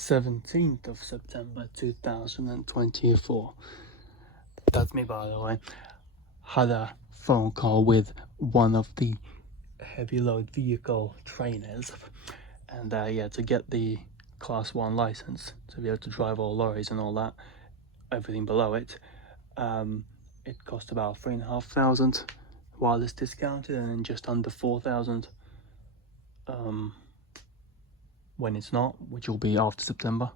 17th of September 2024. That's me, by the way. Had a phone call with one of the heavy load vehicle trainers, and to get the class 1 license to be able to drive all lorries and all that, everything below it, it cost about 3,500 while it's discounted, and then just under 4,000 when it's not, which will be after September.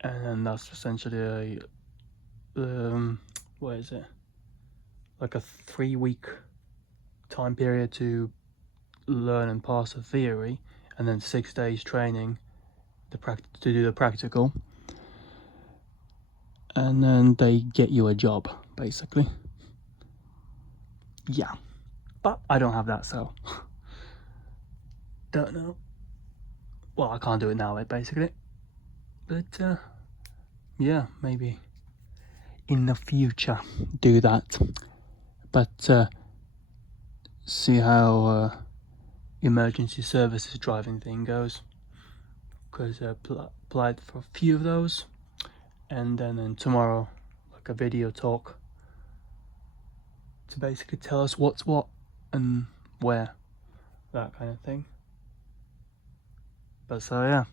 And then that's essentially what is it, like a 3-week time period to learn and pass the theory, and then 6 days training to do the practical, and then they get you a job basically. Yeah, but I don't have that, so don't know. Well, I can't do it now, basically, but yeah, maybe in the future do that. But see how emergency services driving thing goes, because I applied for a few of those, and then tomorrow, like a video talk to basically tell us what's what and where, that kind of thing. But so yeah,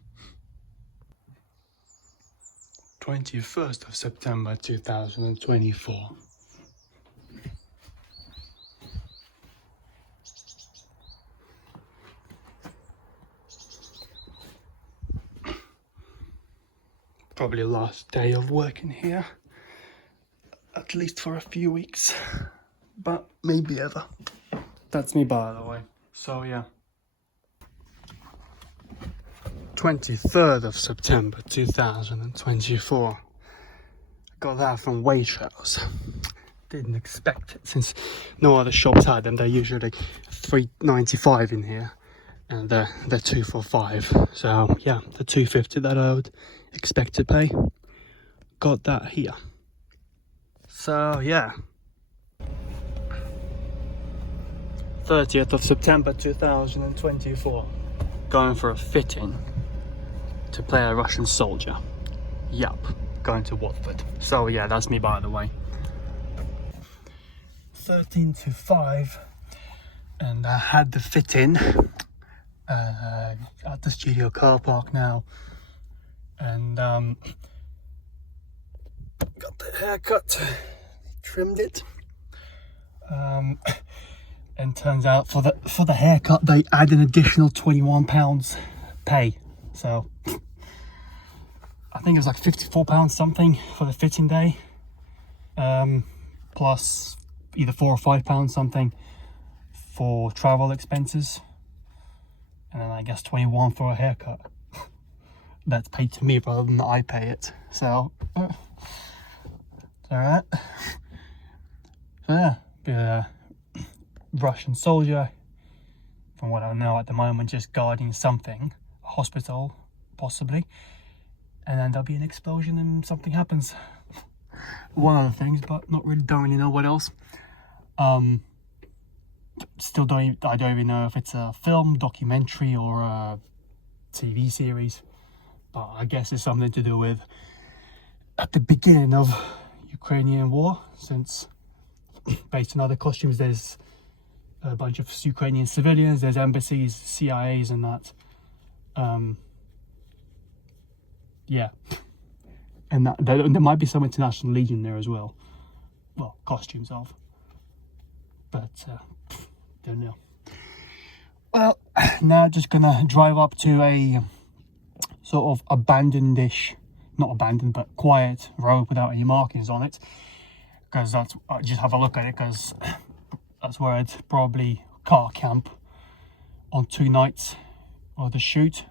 21st of September 2024. Probably last day of working here, at least for a few weeks, but maybe ever. That's me, by the way. So yeah, 23rd of September 2024. Got that from Waitrose. Didn't expect it, since no other shops had them. They're usually $3.95 in here, and they're $2 for $5. So yeah, the $2.50 that I would expect to pay, got that here. So yeah, 30th of September 2024, going for a fit-in to play a Russian soldier. Yup, going to Watford. So yeah, that's me, by the way. 13 to 5, and I had the fit-in at the studio car park now, and got the haircut, trimmed it, and turns out for the haircut they add an additional £21 pay, so I think it was like £54 something for the fitting day, plus either £4 or £5 something for travel expenses, and then I guess 21 for a haircut. That's paid to me rather than I pay it, so alright. So yeah, Russian soldier, from what I know at the moment, just guarding something, a hospital possibly, and then there'll be an explosion and something happens. One of the things, but don't really know what else. I don't even know if it's a film, documentary, or a TV series, but I guess it's something to do with at the beginning of Ukrainian war, since based on other costumes there's a bunch of Ukrainian civilians, there's embassies, CIAs and that. Yeah, and there might be some International Legion there as well. Well, costumes of, but don't know. Well, now just gonna drive up to a sort of abandoned-ish, not abandoned, but quiet road without any markings on it, because I just have a look at it, because that's where I'd probably car camp on 2 nights of the shoot,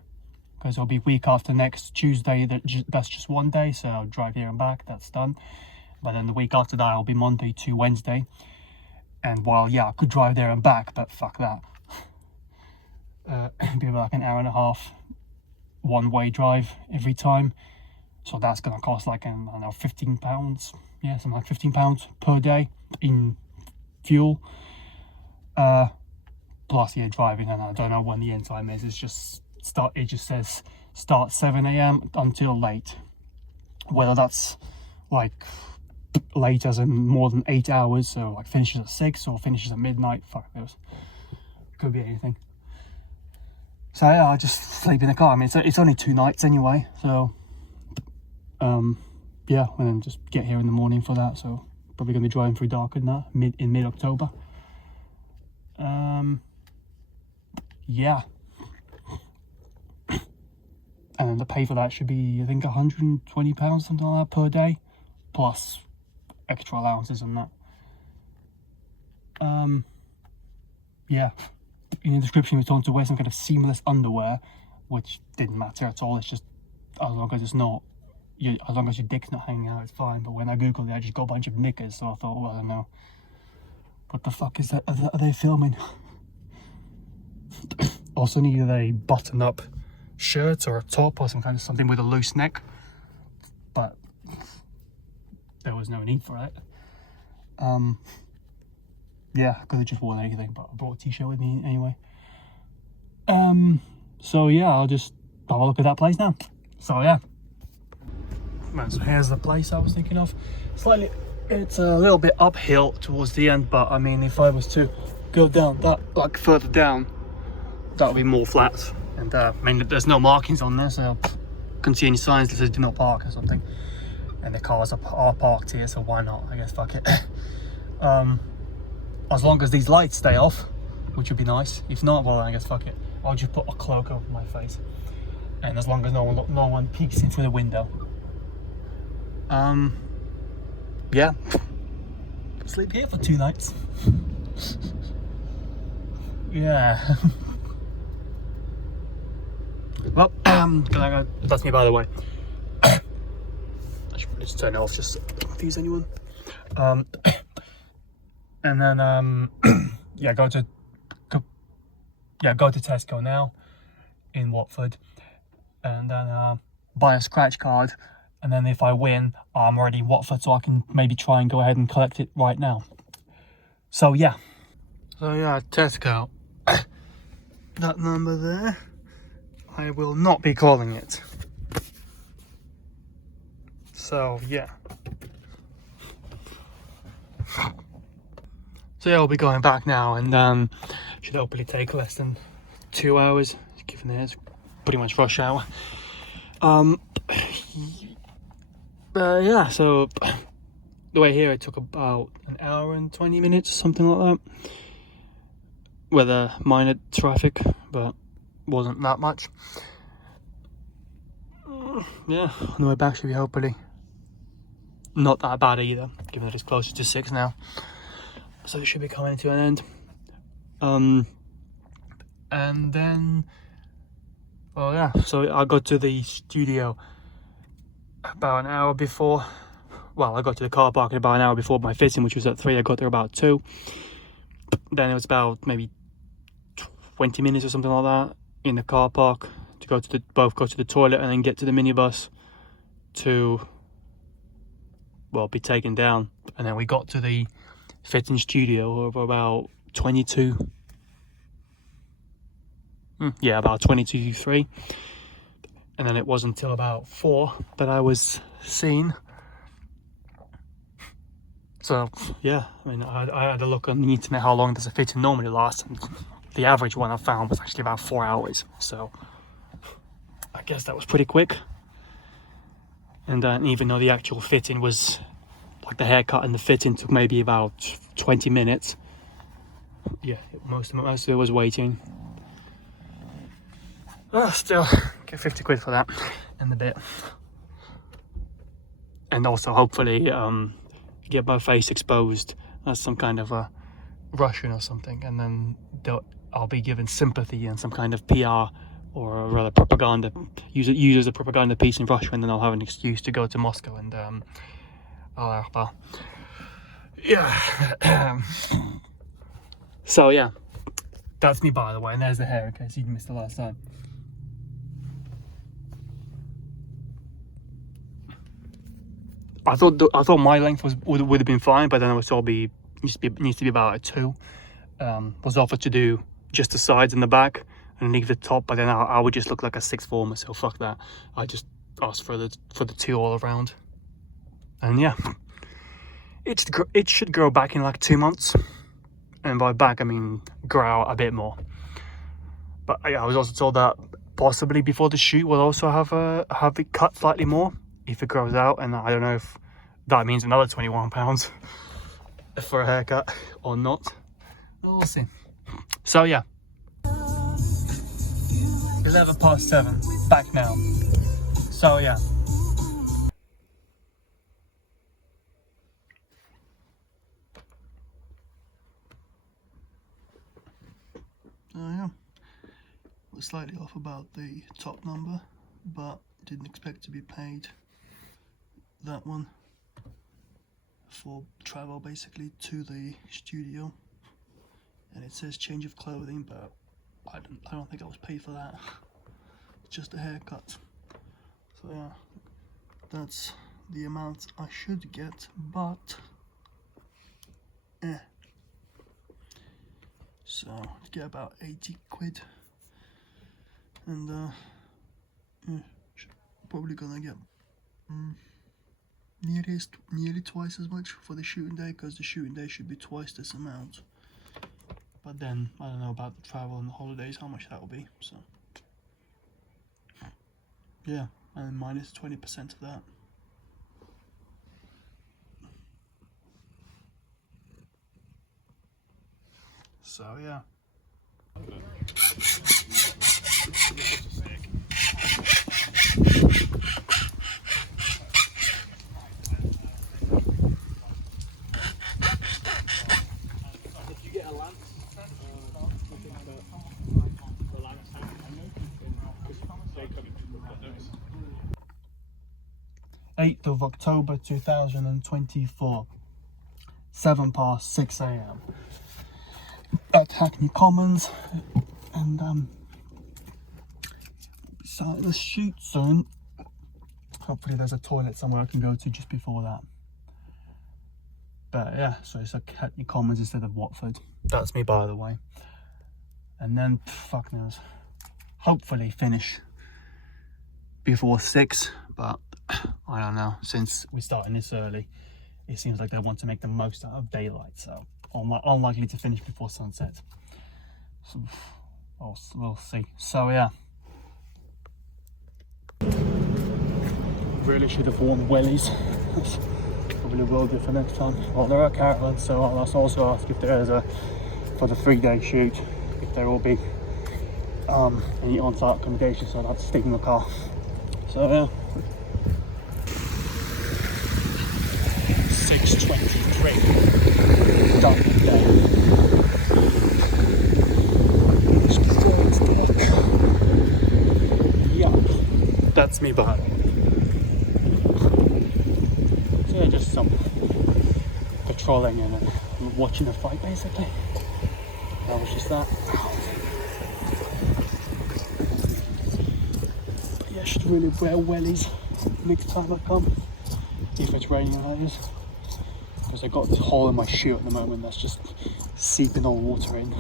because it'll be week after next Tuesday. That's just 1 day, so I'll drive here and back, that's done. But then the week after that will be Monday to Wednesday, and while yeah, I could drive there and back, but fuck that. It'd be like an hour and a half one-way drive every time, so that's gonna cost like, I don't know, £15, yeah, something like £15 per day in fuel, plus yeah, driving, and I don't know when the end time is. It's just it just says start 7 a.m. until late. Whether that's like late as in more than 8 hours, so like finishes at 6 or finishes at midnight, fuck those. Could be anything. So yeah, I just sleep in the car. I mean, it's only 2 nights anyway, so yeah, and then just get here in the morning for that. So probably gonna be driving through dark in that mid-October. Yeah, and the pay for that should be, I think, £120, something like that, per day, plus extra allowances and that. Yeah, in the description we told to wear some kind of seamless underwear, which didn't matter at all. It's just as long as it's not, as long as your dick's not hanging out, it's fine. But when I googled it, I just got a bunch of knickers, so I thought, well, I don't know, what the fuck is that? Are they filming? Also needed a button-up shirt or a top or some kind of something with a loose neck, but there was no need for it. Yeah, I could have just worn anything, but I brought a t-shirt with me anyway. So yeah, I'll just have a look at that place now. So yeah, so here's the place I was thinking of. It's a little bit uphill towards the end, but I mean, if I was to go down that, like further down, that would be more flat. And I mean, there's no markings on there, so I couldn't see any signs that says do not park or something. And the cars are parked here, so why not? I guess fuck it. As long as these lights stay off, which would be nice. If not, well, I guess fuck it. I'll just put a cloak over my face, and as long as no one peeks in through the window. Yeah, sleep here for 2 nights. Yeah. Well, that's me, by the way. I should probably just turn it off just so I don't confuse anyone. And then yeah, go to Tesco now in Watford, and then buy a scratch card. And then if I win, I'm already in Watford, so I can maybe try and go ahead and collect it right now. So yeah, Tesco. That number there, I will not be calling it. So yeah. So yeah, I'll be going back now, and should hopefully take less than 2 hours, given that it's pretty much rush hour. Yeah, so the way here it took about an hour and 20 minutes, something like that. With a minor traffic, but wasn't that much. Yeah, on the way back should be hopefully not that bad either, given that it's closer to 6 now. So it should be coming to an end. And then, well, yeah, so I got to the studio about an hour before. Well, I got to the car park about an hour before my fitting, which was at 3. I got there about 2. Then it was about maybe 20 minutes or something like that in the car park to go to both go to the toilet and then get to the minibus to, well, be taken down. And then we got to the fitting studio over about 22. Yeah, about 22:03. And then it wasn't until about 4 that I was seen. So yeah, I mean, I had a look on the internet how long does a fitting normally last, and the average one I found was actually about 4 hours. So I guess that was pretty quick. And even though the actual fitting was, like the haircut and the fitting took maybe about 20 minutes, yeah, most of it was waiting. Still, get 50 quid for that and a bit. And also hopefully get my face exposed as some kind of a Russian or something, and then I'll be given sympathy and some kind of PR or rather propaganda, use it as a propaganda piece in Russia, and then I'll have an excuse to go to Moscow and yeah. So yeah, that's me, by the way, and there's the hair in case you missed the last time. I thought my length would have been fine, but then I was told needs to be about a 2. Was offered to do just the sides and the back, and leave the top, but then I would just look like a sixth former, so fuck that. I just asked for the 2 all around. And yeah, it should grow back in like 2 months, and by back I mean grow out a bit more. But I was also told that possibly before the shoot we'll also have it cut slightly more if it grows out, and I don't know if that means another £21 for a haircut or not. We'll see. So yeah, 7:11, back now. So yeah. Oh yeah, we're slightly off about the top number, but didn't expect to be paid that one for travel basically to the studio. And it says change of clothing, but I don't think I was paid for that. It's just a haircut. So yeah, that's the amount I should get, but so to get about 80 quid, and probably gonna get nearly twice as much for the shooting day, because the shooting day should be twice this amount. But then I don't know about the travel and the holidays, how much that will be. So yeah, and minus 20% of that. So yeah. Did you get a lance? 8th of October 2024, 6 a.m. at Hackney Commons, and start the shoot soon. Hopefully there's a toilet somewhere I can go to just before that. But yeah, so it's like Hackney Commons instead of Watford. That's me, by the way. And then fuck knows, hopefully finish before 6, but I don't know, since we're starting this early, it seems like they want to make the most out of daylight, so unlikely to finish before sunset. So we'll see. So yeah, really should have worn wellies. Probably will do for next time. Well, there are caravans, so I'll also ask if there is for the 3-day shoot, if there will be any on-site accommodation, so I'll have to stick in the car. So yeah. 6:23. Done the day. Yeah, that's me behind. So yeah, just some patrolling and watching a fight basically. That was just that. But yeah, I should really wear wellies next time I come, if it's raining, that is. Because I got this hole in my shoe at the moment that's just seeping all water in.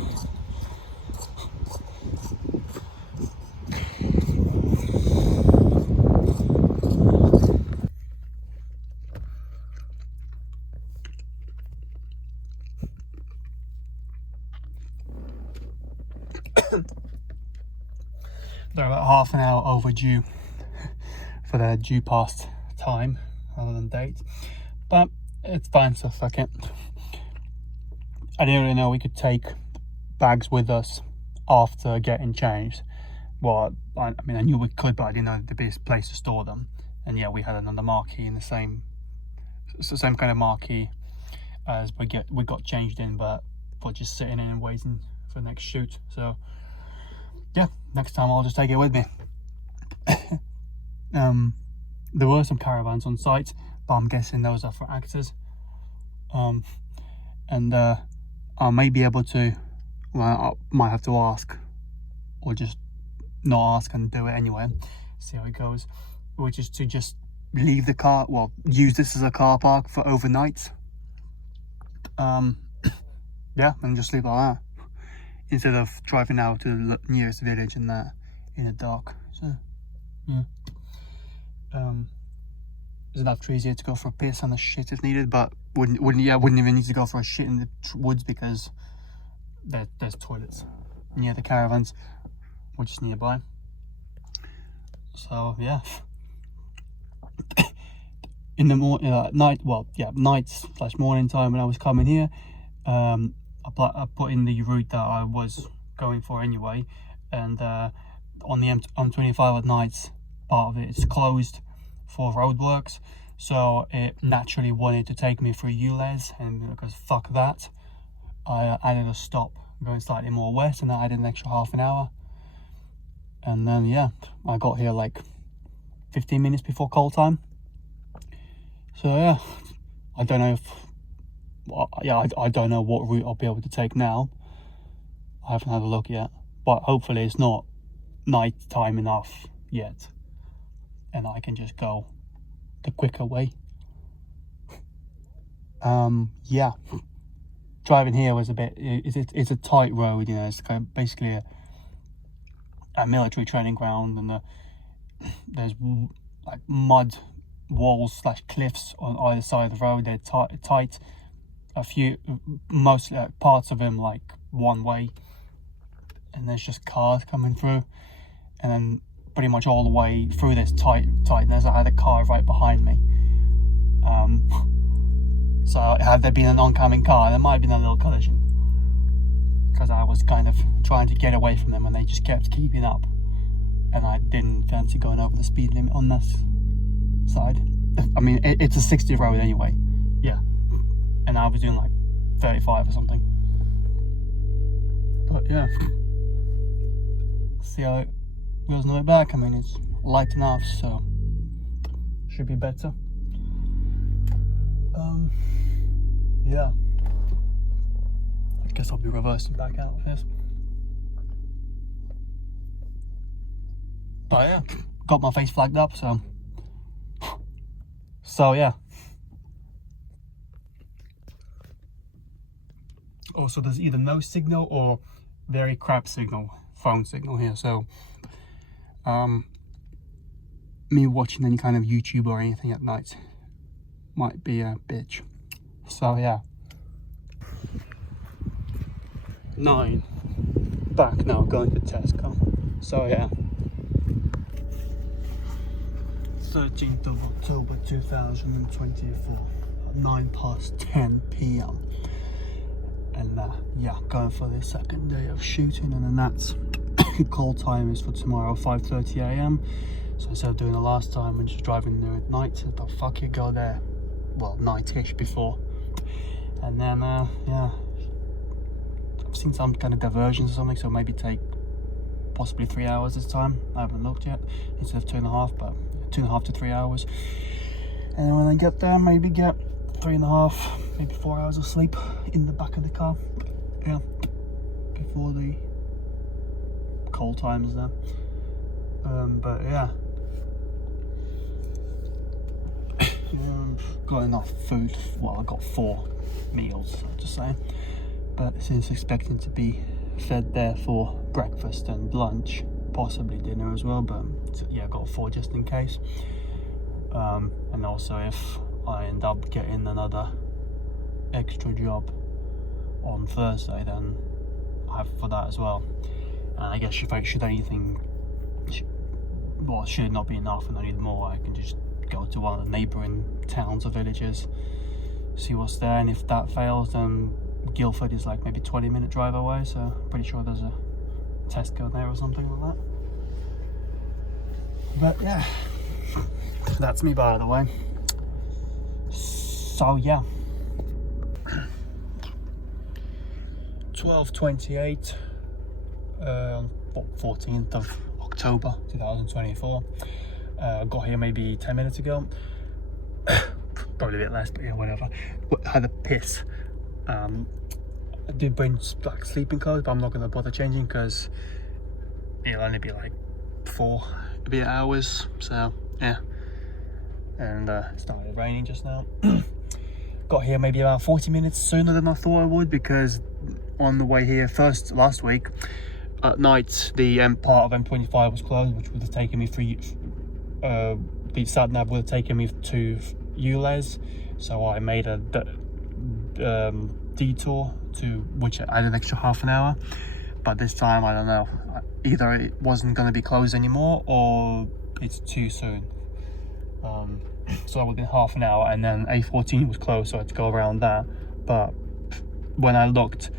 They're about half an hour overdue for their due past time rather than date, but it's fine, so fuck it. I didn't really know we could take bags with us after getting changed. Well, I mean I knew we could, but I didn't know the best place to store them. And yeah, we had another marquee in the same kind of marquee as we got changed in, but we're just sitting in and waiting for the next shoot. So yeah, next time I'll just take it with me. There were some caravans on site, but I'm guessing those are for actors. And I may be able to, well, I might have to ask, or just not ask and do it anyway, see how it goes, which is to just leave the car, well, use this as a car park for overnight. Yeah, and just leave it like that. instead of driving out to the nearest village and that in the dark. So yeah, there's enough trees here to go for a piss and a shit if needed, but wouldn't even need to go for a shit in the woods because there's toilets near the caravans, which is nearby. So yeah, in the night/morning time when I was coming here, I put in the route that I was going for anyway, and on the M25 at nights, part of it is closed for roadworks, so it naturally wanted to take me through ULEZ, and because fuck that, I added a stop going slightly more west, and I added an extra half an hour. And then yeah, I got here like 15 minutes before call time. So yeah, I don't know I don't know what route I'll be able to take now. I haven't had a look yet, but hopefully it's not night time enough yet, and I can just go the quicker way. Yeah, driving here was a bit. It's a tight road, you know. It's kind of basically a military training ground, and there's like mud walls / cliffs on either side of the road. They're tight. Most parts of them like one way, and there's just cars coming through, and then pretty much all the way through this tightness I had a car right behind me. So had there been an oncoming car, there might have been a little collision, because I was kind of trying to get away from them and they just kept keeping up, and I didn't fancy going over the speed limit on that side. I mean, it's a 60 road anyway, yeah, and I was doing like 35 or something. But yeah, see how it goes on the way back. I mean, it's light enough, so should be better. Yeah, I guess I'll be reversing back out of this. But yeah, got my face flagged up, so yeah. Also, there's either no signal or very crap phone signal here, so me watching any kind of YouTube or anything at night might be a bitch. So yeah, 9 back now, going to Tesco. So yeah, 13th of October 2024, 9:10 p.m. and yeah, going for the second day of shooting, and then that's call time is for tomorrow, 5:30 a.m. So instead of doing the last time and just driving there at night, I thought fuck it, go there, well, night-ish before. And then yeah, I've seen some kind of diversions or something, so maybe take possibly 3 hours this time. I haven't looked yet, instead of 2.5, but 2.5 to 3 hours. And then when I get there, maybe get 3.5, maybe 4 hours of sleep in the back of the car, yeah, before the call time is there. But yeah, got enough food. Well, I got 4 meals, so to say, but since expecting to be fed there for breakfast and lunch, possibly dinner as well, but yeah, got 4 just in case. And also if I end up getting another extra job on Thursday, then I have for that as well. And I guess should anything, well, should not be enough and I need more, I can just go to one of the neighbouring towns or villages, see what's there, and if that fails, then Guildford is like maybe 20-minute drive away, so pretty sure there's a Tesco there or something like that. But yeah, that's me, by the way. So yeah, 12:28 on 14th of October 2024. Got here maybe 10 minutes ago. Probably a bit less, but yeah, whatever. Had a piss. I did bring like sleeping clothes, but I'm not going to bother changing because it'll only be like 4 hours. So yeah, and it started raining just now. got here maybe about 40 minutes sooner than I thought I would, because on the way here last week at night the part of M25 was closed, which would have taken me the sat nav would have taken me to ULEZ, so I made a detour to which I had an extra half an hour. But this time I don't know, either it wasn't going to be closed anymore or it's too soon. So within half an hour, and then A14 was closed, so I had to go around that. But when I looked,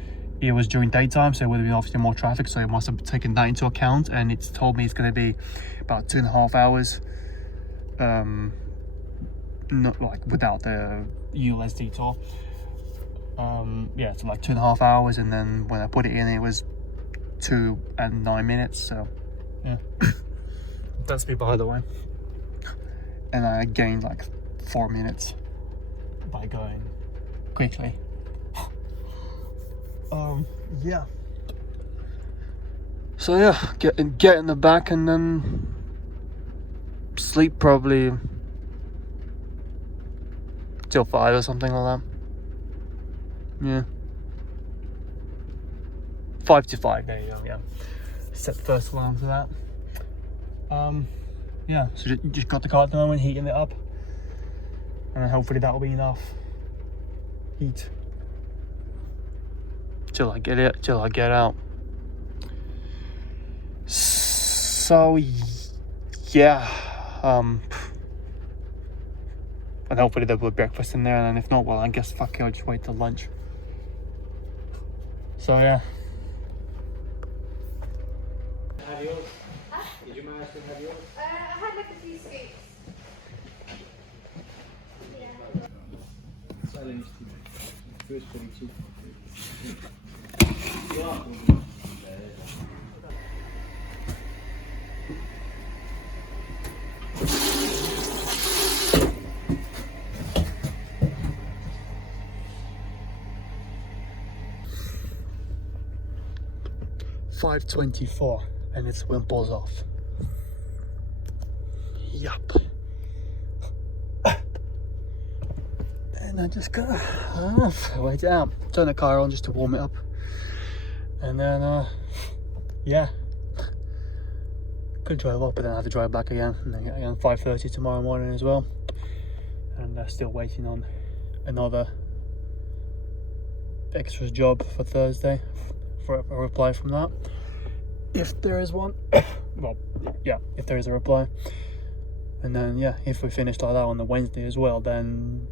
it was during daytime, so it would have been obviously more traffic, so it must have taken that into account, and it's told me it's going to be about 2.5 hours, not like without the ULEZ detour. Yeah, so like 2.5 hours, and then when I put it in, it was 2 and 9 minutes. So yeah. That's me, by the way. And I gained like 4 minutes by going quickly. Yeah. So yeah, get in the back and then sleep probably till 5 or something like that. Yeah. 5 to 5, there you go, yeah. Set the first alarm for that. Yeah, so just got the car at the moment, heating it up. And then hopefully that'll be enough heat till I get out. So yeah, and hopefully there'll be breakfast in there, and then if not, well, I guess fuck it, I'll just wait till lunch. So yeah. Have yours? Huh? Did you manage to have yours? I had like a few scoops. Yeah. Silence. First 22. Yeah. 5:24 and its wimples off. Yup. And I just gotta wait it out. Turn the car on just to warm it up. And then yeah. Could drive up, but then I have to drive back again. And then again 5:30 tomorrow morning as well. And still waiting on another extras job for Thursday for a reply from that, if there is one. Well, yeah, if there is a reply. And then yeah, if we finish like that on the Wednesday as well, then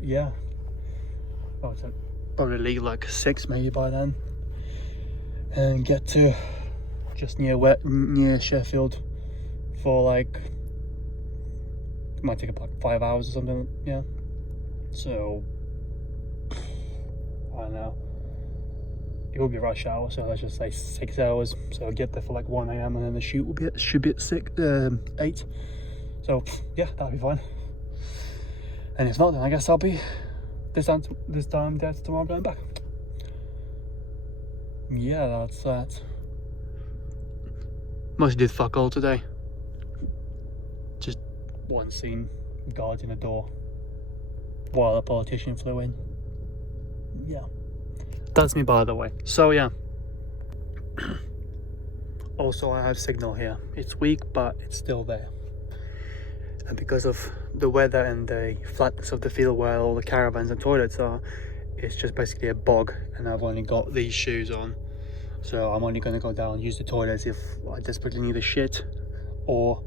yeah, probably leave like 6 maybe by then, and get to just near Sheffield for like, it might take about 5 hours or something. Yeah, so I don't know, it will be rush hour, so let's just say 6 hours. So I'll get there for like 1 a.m. and then the shoot should be at 8. So yeah, that'll be fine. And if not, then I guess I'll be this time there tomorrow going back. Yeah, that's that. Mostly did fuck all today. Just one scene guarding a door while a politician flew in. Yeah, that's me, by the way. So yeah. Also, I have signal here. It's weak, but it's still there. And because of the weather and the flatness of the field where all the caravans and toilets are, it's just basically a bog, and I've only got these shoes on. So I'm only going to go down and use the toilets if I desperately need a shit, or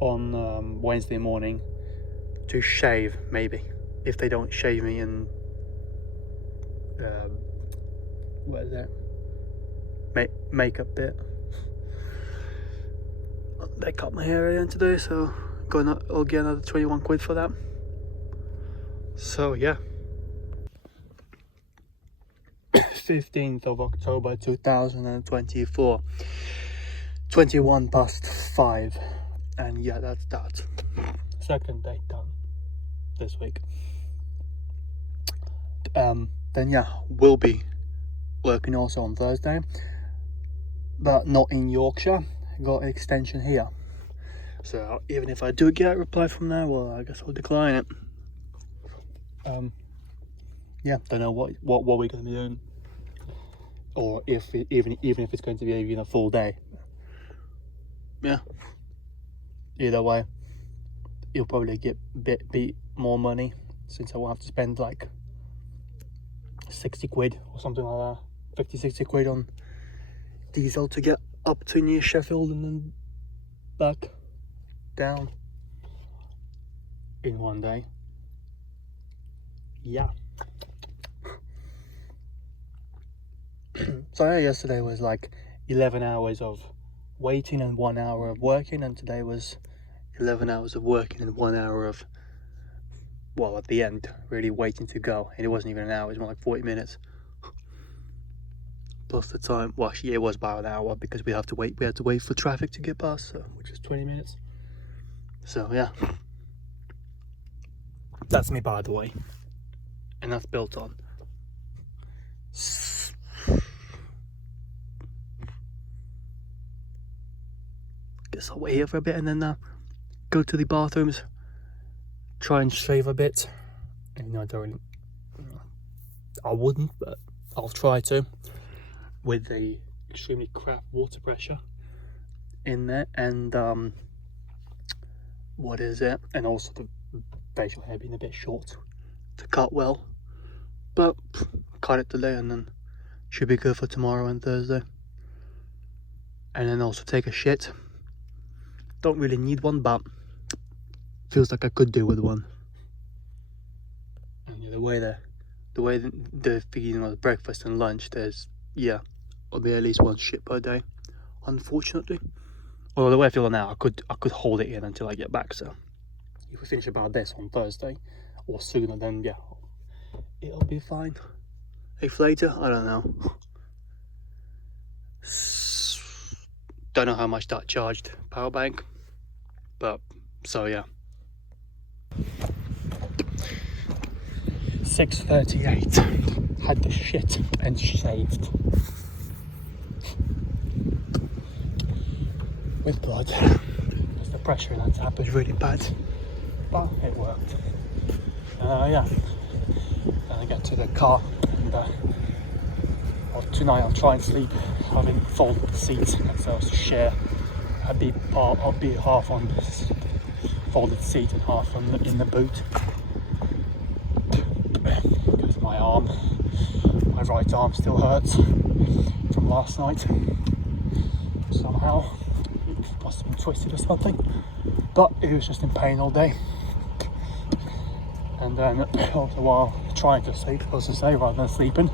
on Wednesday morning to shave, maybe, if they don't shave me and what is that, makeup bit. They cut my hair again today, so I'll get another 21 quid for that. So yeah. 15th of October 2024, 21 past 5, and yeah, that's that. Second day done this week. Then yeah, we'll be working also on Thursday, but not in Yorkshire. Got an extension here, so even if I do get a reply from there, well, I guess I'll decline it. yeah, don't know what we're going to be doing, or if even if it's going to be even a full day. Yeah. Either way, you'll probably get bit more money, since I won't have to spend like 60 quid or something like that, 50-60 quid on diesel to get up to near Sheffield and then back down in one day. Yeah. So yeah, yesterday was like 11 hours of waiting and 1 hour of working, and today was 11 hours of working and 1 hour of, well, at the end, really waiting to go. And it wasn't even an hour, it was more like 40 minutes. Plus the time, well, actually it was about an hour because we had to wait for traffic to get past, so, which is 20 minutes. So yeah. That's me, by the way. And that's built on. Guess I'll wait here for a bit and then go to the bathrooms, try and shave a bit. You know, I wouldn't, but I'll try to, with the extremely crap water pressure in there, and what is it? And also the facial hair being a bit short to cut well, but cut it today and then should be good for tomorrow and Thursday. And then also take a shit. Don't really need one, but feels like I could do with one. And the way the feeding of breakfast and lunch, there's, yeah, will be at least one shit per day, unfortunately. Although the way I feel now, I could hold it in until I get back. So if we finish about this on Thursday or sooner, then yeah, it'll be fine. If later, I don't know. Don't know how much that charged power bank, but so yeah. 6:38. Had the shit and shaved with blood, because the pressure in that tap was really bad, but it worked. Yeah, then I get to the car, and well, tonight I'll try and sleep having folded the seats, so I'll share. I'll be half on the folded seat and half in the boot, because my right arm still hurts from last night somehow. It must have been twisted or something, but it was just in pain all day. And then also while trying to sleep, I was to say, rather than sleeping,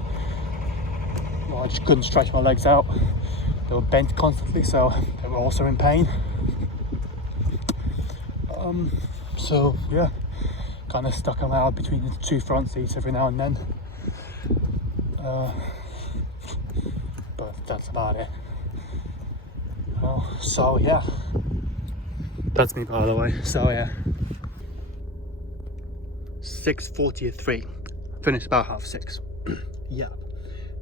well, I just couldn't stretch my legs out. They were bent constantly, so they were also in pain. So yeah, kind of stuck them out between the two front seats every now and then. But that's about it. So yeah, that's me, by the way. So yeah, 6:43. Finished about 6:30. Yeah.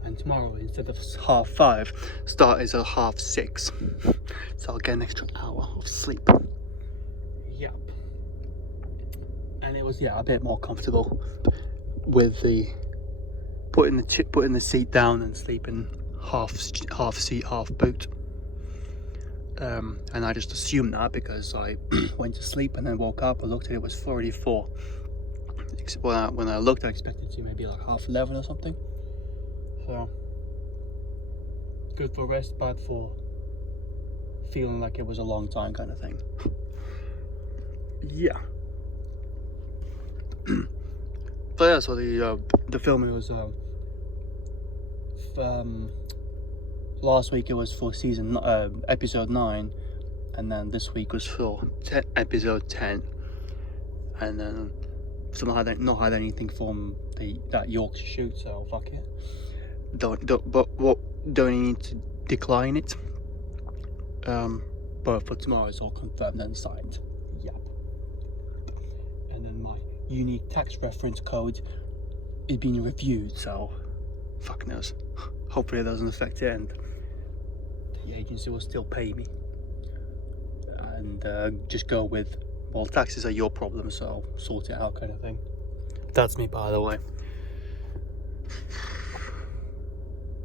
And tomorrow, instead of 5:30, start is at 6:30. So I'll get an extra hour of sleep. Yep. And it was, yeah, a bit more comfortable with the putting the seat down and sleeping half seat, half boot. And I just assumed that because I went to sleep and then woke up. I looked at it, was 4:84. When I looked, I expected to maybe like 11:30 or something. So good for rest, bad for feeling like it was a long time kind of thing. Yeah. But yeah, so the filming was last week it was for episode 9, and then this week was for episode 10, and then somehow I not had anything from that Yorkshire shoot, so fuck it. Don't need to decline it. But for tomorrow it's all confirmed and signed. Yep. And then my unique tax reference code is being reviewed, so fuck knows. Hopefully it doesn't affect it and the agency will still pay me. And just go with, well, taxes are your problem, so sort it out kind of thing. That's me, by the way.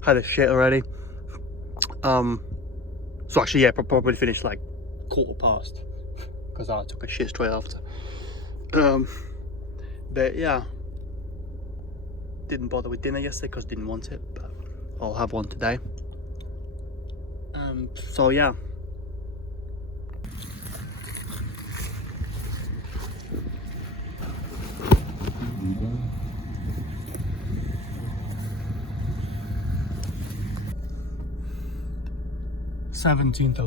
Had a shit already. So actually, yeah, probably finished like 1:15 because I took a shit straight after. But yeah, didn't bother with dinner yesterday because didn't want it, but I'll have one today. So yeah.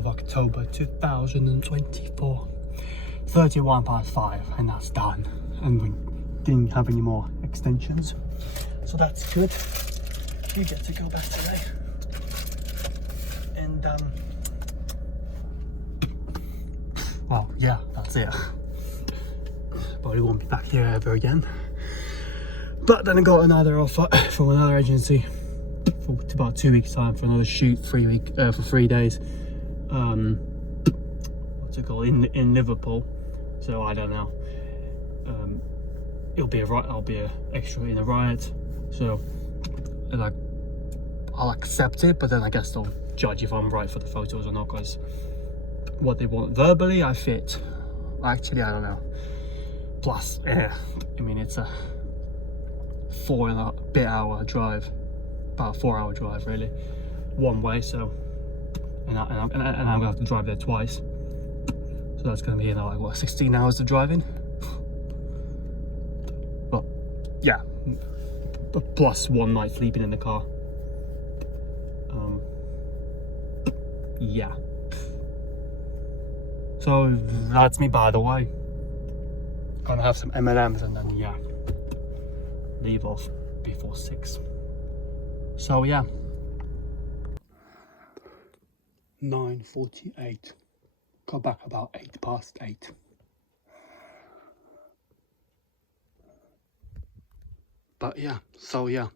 October 17th 2024, 5:31, and that's done. And we didn't have any more extensions, so that's good. You get to go back today. And well, yeah, that's it. Probably won't be back here ever again. But then I got another offer from another agency for about 2 weeks time for another shoot, for 3 days. What's it called, in Liverpool? So I don't know. It'll be I'll be a extra in a riot. So like, I'll accept it, but then I guess they'll judge if I'm right for the photos or not, because what they want verbally, I fit. Actually, I don't know. Plus, yeah, I mean, it's a 4.5 hour drive, about a 4 hour drive really, one way. So, and I'm gonna have to drive there twice. So that's gonna be, you know, like what, 16 hours of driving. But yeah, plus 1 night sleeping in the car. Yeah. So that's me, by the way. Gonna have some M&Ms and then, yeah, leave off before 6. So yeah. 9:48. Got back about 8:08. But yeah, so yeah.